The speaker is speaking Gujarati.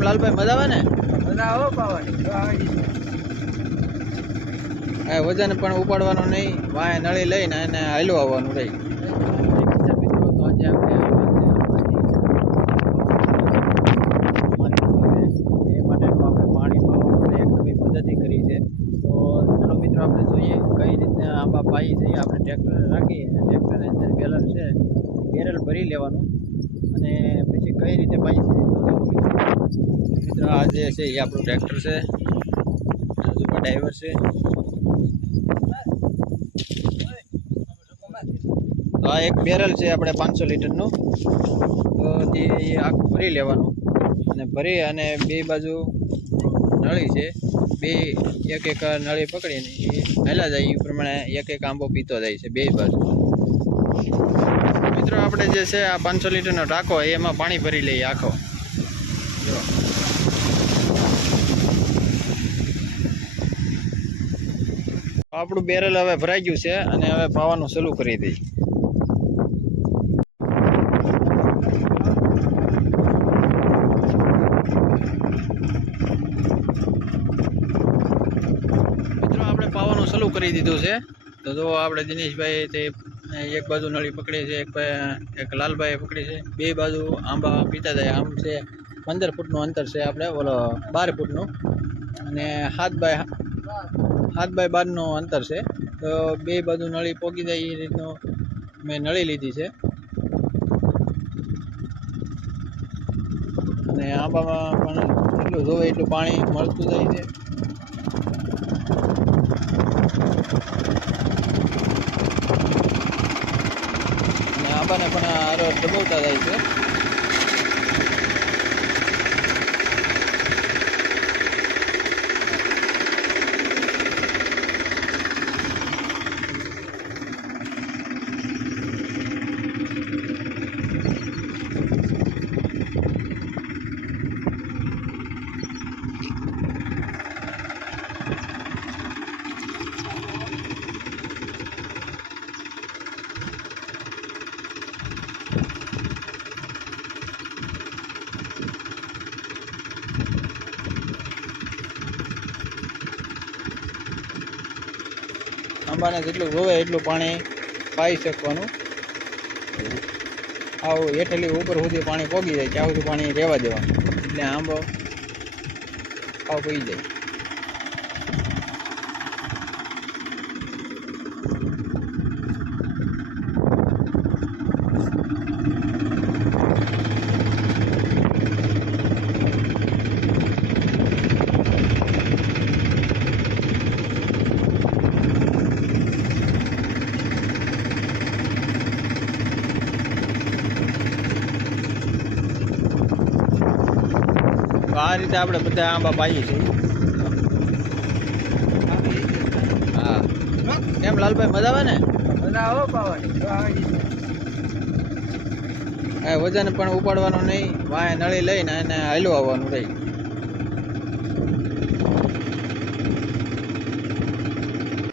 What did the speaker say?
કેમ લાલભાઈ મજા આવે ને? પાવાની. આ વજન પણ ઉપાડવાનું નહીં વાય નળી લઈને એને હાલ્યું આવવાનું રહી. મિત્રો તો આપણે એ માટેનું પાણી પાવાનું એક નવી પદ્ધતિ કરી છે તો ચલો મિત્રો આપણે જોઈએ કઈ રીતના આંબા પાઈ જઈએ આપણે ટ્રેક્ટર રાખી અને ટ્રેક્ટરની અંદર બેલર છે બેરલ ભરી લેવાનું. અને કઈ રીતે પાઈ છે? મિત્રો. આ જે છે, એ આપણું ટ્રેક્ટર છે. ડ્રાઈવર છે. તો આ એક બેરલ છે આપણે પાંચસો લીટરનું. તો તે આખું ભરી લેવાનું. અને ભરી અને બે બાજુ નળી છે. બે એક એક નળી પકડીને એ પહેલાં જાય. એ પ્રમાણે એક એક આંબો પીતો જાય છે બે બાજુ. આપણે જે છે આ પાંચસો લીટરનો ટાંકો એમાં પાણી ભરી લઈએ આખો. આપણું બેરલ હવે ભરાઈ ગયું છે અને હવે પાવાનું શરૂ કરી દઈએ. મિત્રો, આપણે પાવાનું શરૂ કરી દીધું છે. તો જો આપણે દિનેશભાઈ તે એક બાજુ નળી પકડી છે, એક એક લાલભાઈએ પકડી છે. બે બાજુ આંબા પીતા જાય. આમ છે, પંદર ફૂટનું અંતર છે આપણે, ઓલો બાર ફૂટનું. અને હાથ બાય હાથ બાય બારનું અંતર છે. તો બે બાજુ નળી પોગી જાય એ રીતનું મેં નળી લીધી છે. અને આંબામાં પણ જેટલું જોવે એટલું પાણી મળતું જાય છે. આંબાને પણ આરો દબાવતા જાય છે. આંબાને જેટલું જોવે એટલું પાણી પાઈ શકવાનું. આવું હેઠેલી ઉપર સુધી પાણી પોગી જાય, ત્યાં સુધી પાણી રહેવા દેવાનું. એટલે આંબો આવ પી જાય. આ રીતે આપણે બધા આંબા પાઈએ છીએ. હા. કેમ લાલભાઈ મજા આવે ને? પાવાની વજન પણ ઉપાડવાનું નહીં વાય નળી લઈને એને હાલ્યું આવવાનું રહી.